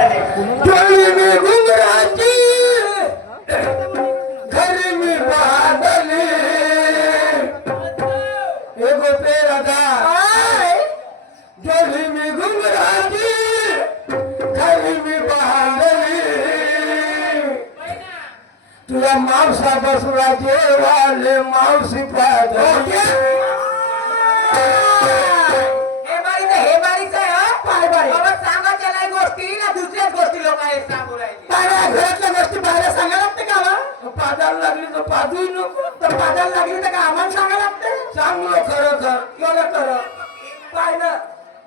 डोली में घुंघराची घर में बादली एगो पेरा दा डोली में घुंघराची घर में बादली तुला मावसा बसला जेवाले मावसी पादली पादाला लागली तर पाजूही नको तर पादाला लागली तर का आम्हाला सांगा लागते चांगलं खरं खर एवढं खरं पाहिलं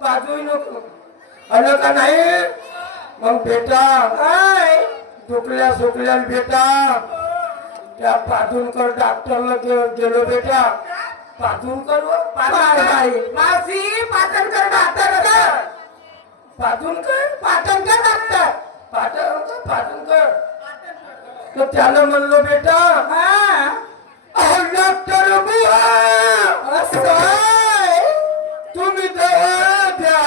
पाजूही नको आलं का नाही मग बेटा काय दुखल्या सुकल्या बेटा त्या पाजूनकर डॉक्टरला गेलो बेटा पाजूनकर मावशी पाटणकर डॉक्टर पाजूनकर पाटणकर डॉक्टर पाटणकर तो त्याला म्हणलो बेटा डॉक्टर बुआ तुम्ही दवा द्या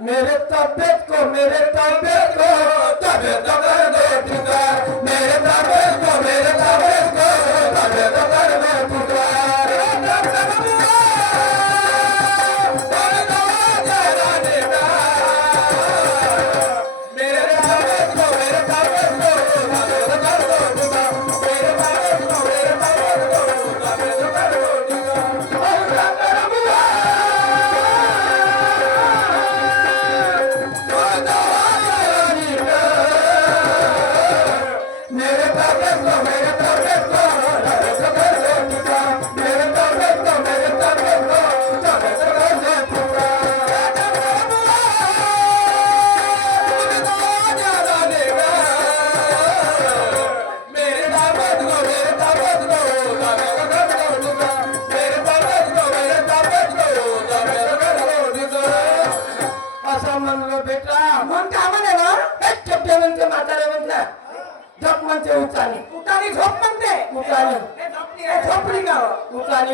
मेरे तबियत को मेरे तबियत को तबियत कर दो पुकार मेरे तबियत को मेरे तबियत को तबियत कर दो पुकार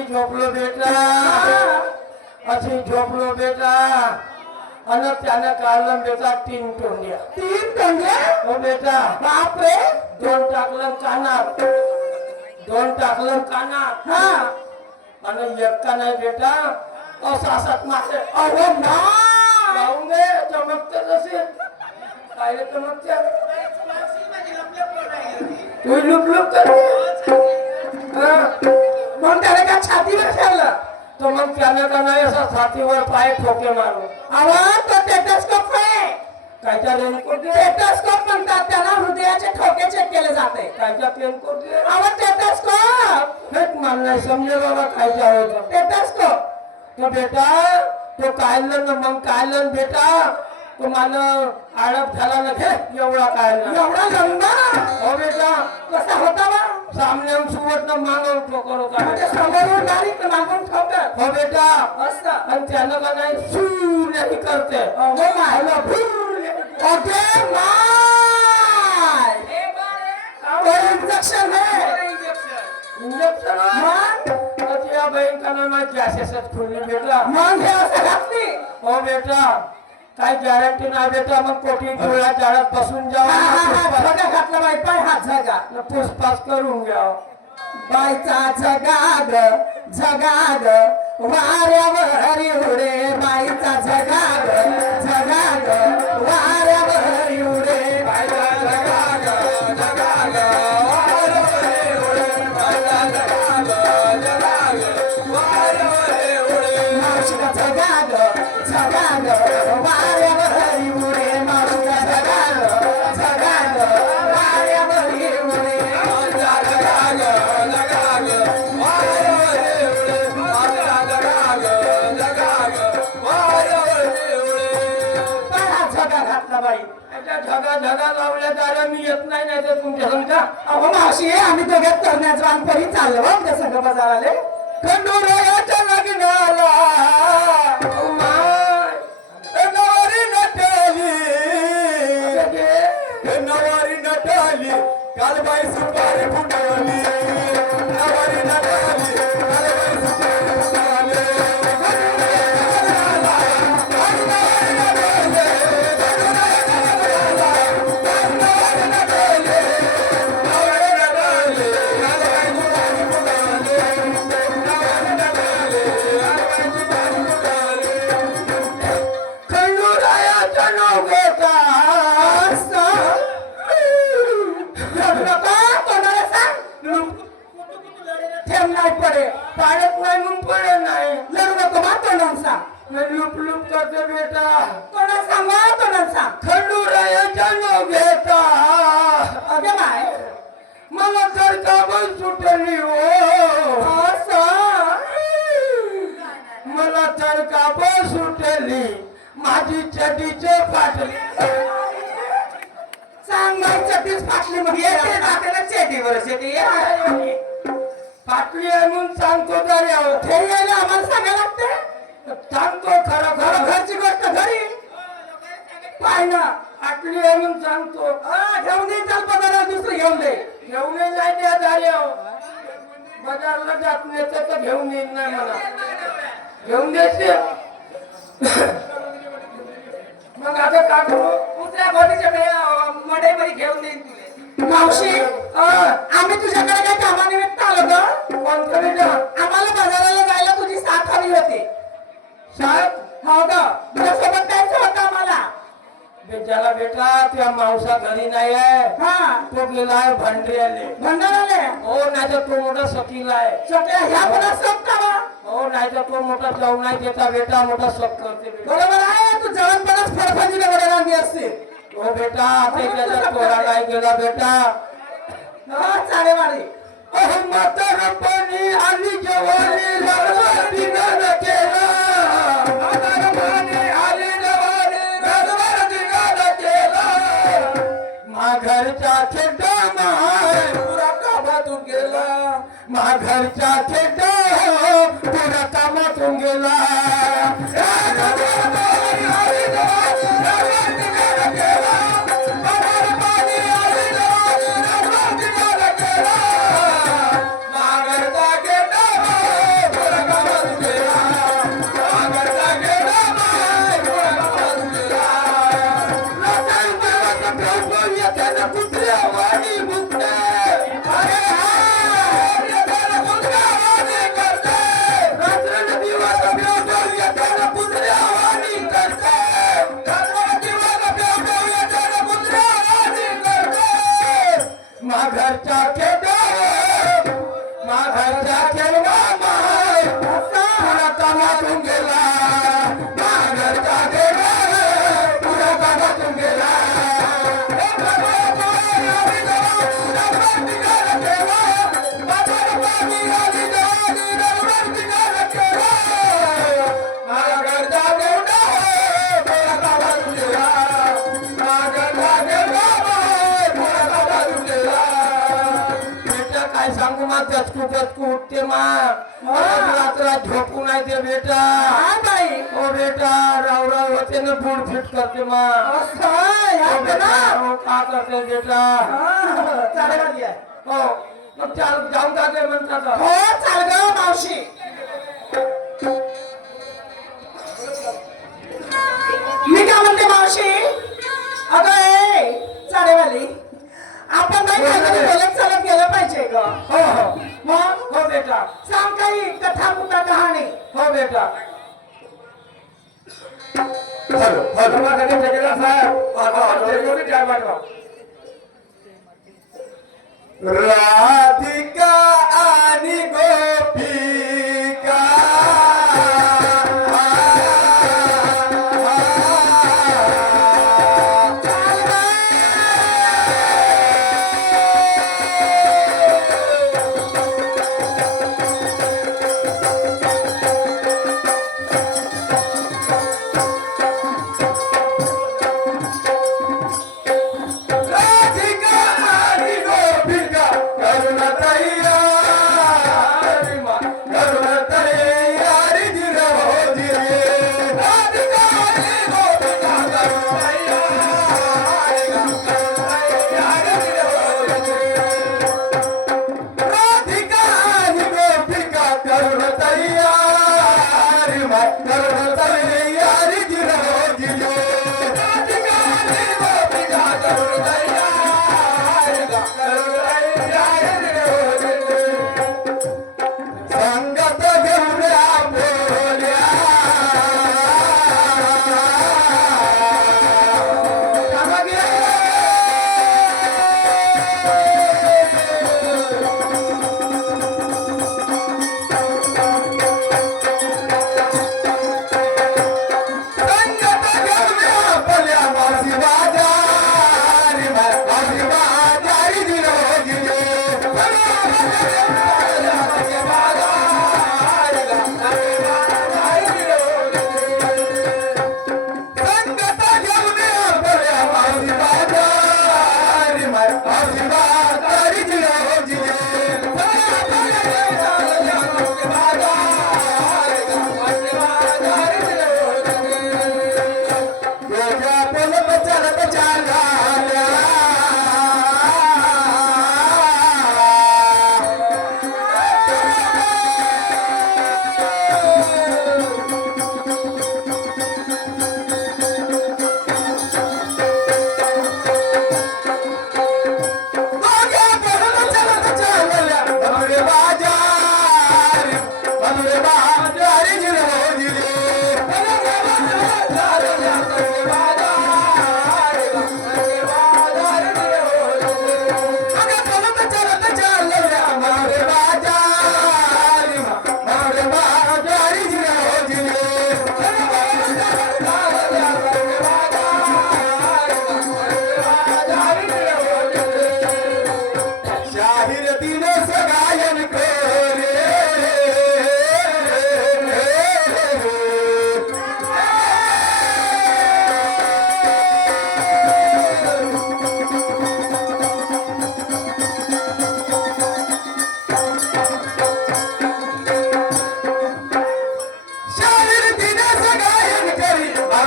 झोपलो बेटा अशी झोपलो बेटा आणि त्यानं काढलं बेटा 3 टोंड्या 3 टोंड्या हो बेटा बापरे 2 टाकलं कानात 2 टाकलं कानात हा आणि एक का नाही बेटा सासात मासे अहो ना जाऊंगे चमकते जसे काय चमकते तू लुक कर मग त्याला का छातीवर ठेवलं तो मग त्याने का नाही असा छातीवर पाय ठोके मारू आवाज तो टेटस्कोप आहे कायच्या रेनकोट टेटस्कोप म्हणतात त्याला हृदयाचे ठोके चेक केले जाते कायच्या रेनकोट आवाज टेटस्कोप हेच मान नाही समजे बाबा कायच्या होतं टेटस्कोप तो बेटा तो काढलं ना मग काढलं बेटा तुम्हाला आडप झाला ना घे एवढा काढला एवढा लंबा हो बेटा कसा होता बा सामने सुवर्ण मागून ठोकर होता समोरून डायरेक्ट मागून ठोकर हो बेटा असता आणि त्यानं का नाही सूर नाही करते हो मायला ओके माय इंजेक्शन है इंजेक्शन त्या बँकानं माझी गॅसेसच खुलली बेटा मग हे असं घातली हो बेटा काय गॅरंटी नाही बेटा मग कोठी डोळ्या जाळ्यात बसून जाऊ घातला बाई पाय हात झगा पुसपास करून घ्या बायचा झगाग झगाग वाऱ्यावर उडे बाईचा झगाग झगाग वाऱ्यावर उडे बायचा झगाग झगाग वाऱ्यावर उडे बायचा झगाग झगाग वाऱ्यावर उडे मावशीचा झगाग झगाग झगा लावल्या दारा मी येत नाही नाही तर तुमच्या संघ अहो मावशी आम्ही दोघ्यात करण्याचं आणखी चाललो आमच्या संघ बाजाराले खंडोरायाच्या लग्नाला नवारी नटाली काल बाई सुपारी फुटवली नवारी नटाली काल बाई सुपारी फुटवली लुप करते बेटा कोणा सांगा कोणा सांग खंडूरायाच्या नाव घेता अगे बाय मला तर कामच सुटली हो असं मला तर कामच सुटली माझी चडीचे फाटली सांग बाई चटीच फाटली मग येते टाकलं चेटीवर चेटी फाटली आहे म्हणून सांगतो तरी अहो ते यायला आम्हाला सांगायला लागते सांगतो खरं खरं घरची गोष्ट घरी पाय ना फाटली आहे म्हणून सांगतो घेऊन दे चाल पदाला दुसरं घेऊन दे घेऊन नाही द्या दारी बाजारला जात नाही तर घेऊन येईन नाही मला घेऊन द्यायचे मग आता का करू दुसऱ्या गोष्टीच्या मडईमध्ये घेऊन देईन तुले मावशी आम्ही तुझ्याकडे काही कामानिमित्त आलो ग कोणतरी ना आम्हाला बाजाराला जायला तुझी साथ हवी होती साहेब हो ग तुझ्यासोबत जायचं होतं आम्हाला बेचारा बेटा त्या मावसा घरी नाही आहे हा तो गेलाय भांडऱ्याले भंडाराले हो नाही तर तो मोठा सकील आहे सगळ्या ह्या पुन्हा सोबता हो नाही तर तो मोठा जाऊ नाही देता बेटा मोठा सब करते बेटा. बरोबर आहे तू जवळपणच फरफाजी वगैरे रांगी असते हो बेटा आता त्याचा तोडा नाही गेला बेटा चालेवाडी म्हातारपणी आली जवानी रडवा दिगार केला म्हातारपणी आली जवानी रडवा दिगार केला घरचा खेडा माय पुरा कामातून गेला घरचा खेडा पुरा कामातून गेला घरचा खेडा घरचा खेळवा माय पुरा कामातून गेला घरचा खेडा पुरा कामातून गेला सांगू मा दचकू उठते मा रात्र झोपू नाही ते बेटा ओ बेटा राव राव होते ना बुड फिट करते मा का करते बेटा हो मग चाल जाऊन जाते म्हणतात हो चाल ग मावशी मी काय म्हणते मावशी अगं ए चालेवाली आपण नाही काहीतरी बोलत चालत गेलं पाहिजे ग हो हो मग हो बेटा सांग काही कथा कुठा कहाणी हो बेटा हॅलो हॅलो माझा जगेला साहेब काय पाठवा राधिका आणि गोपिका राधिका आणि गोपिका करुणा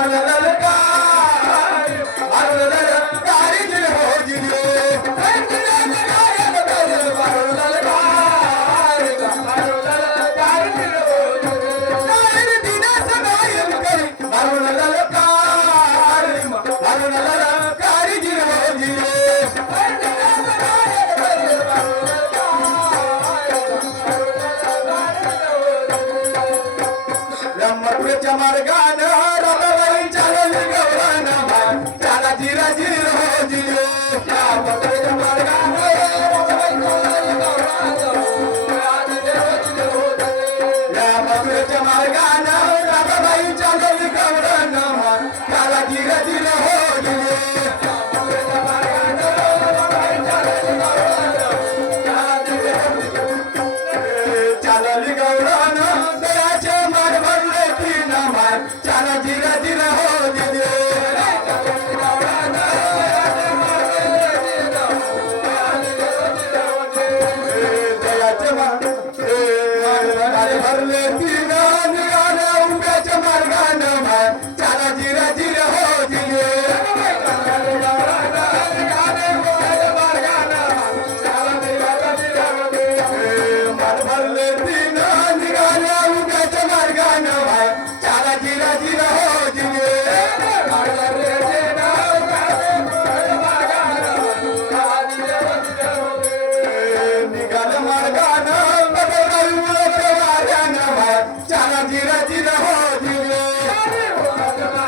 मारुला ललकार मारुला ललकार जिरे हो जिरे मारुला ललकार मारुला ललकार जिरे हो जिरे दिनास गायन करी मारुला ललकार मारुला ललकार जिरे हो जिरे ब्रह्मपुरेच्या मार्गानं रमाबाई चालली गौरानं चाला जिरा जिर हो जिरे ब्रह्मपुरेच्या मार्गानं रमाबाई चालली गौरानं ब्रह्मपुरेच्या मार्गानं रमाबाई चालली गौरानं चाला जिरा जिर हो जिरे ब्रह्मपुरेच्या मार्गानं रमाबाई चालली गौरानं चालली गौरानं दयाचे मार भरले तीन मार चाला जिरा जिरा